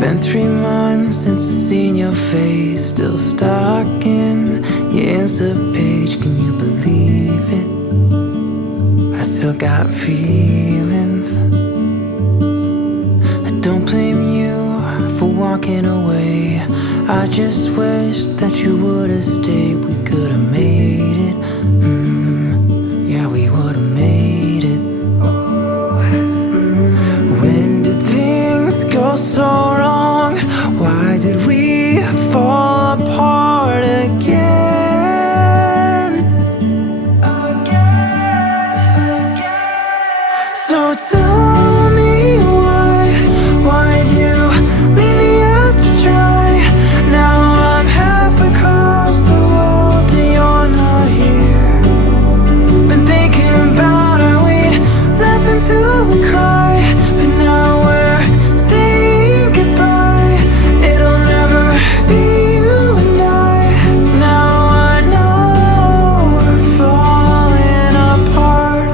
Been 3 months since I seen your face, still stalking your Insta page. Can you believe it? I still got feelings. I don't blame you for walking away. I just wish that you would've stayed. We could've made it. Yeah, we would've made it. When did things go so wrong? Why did we fall apart again? So tell me why'd you leave me out to dry? Now I'm half across the world and you're not here. Been thinking about how we'd laugh until we cry, but now we're saying goodbye. It'll never be you and I. Now I know we're falling apart.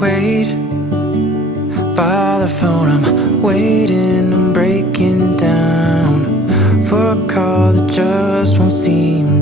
Wait by the phone, I'm waiting, I'm breaking down for a call that just won't seem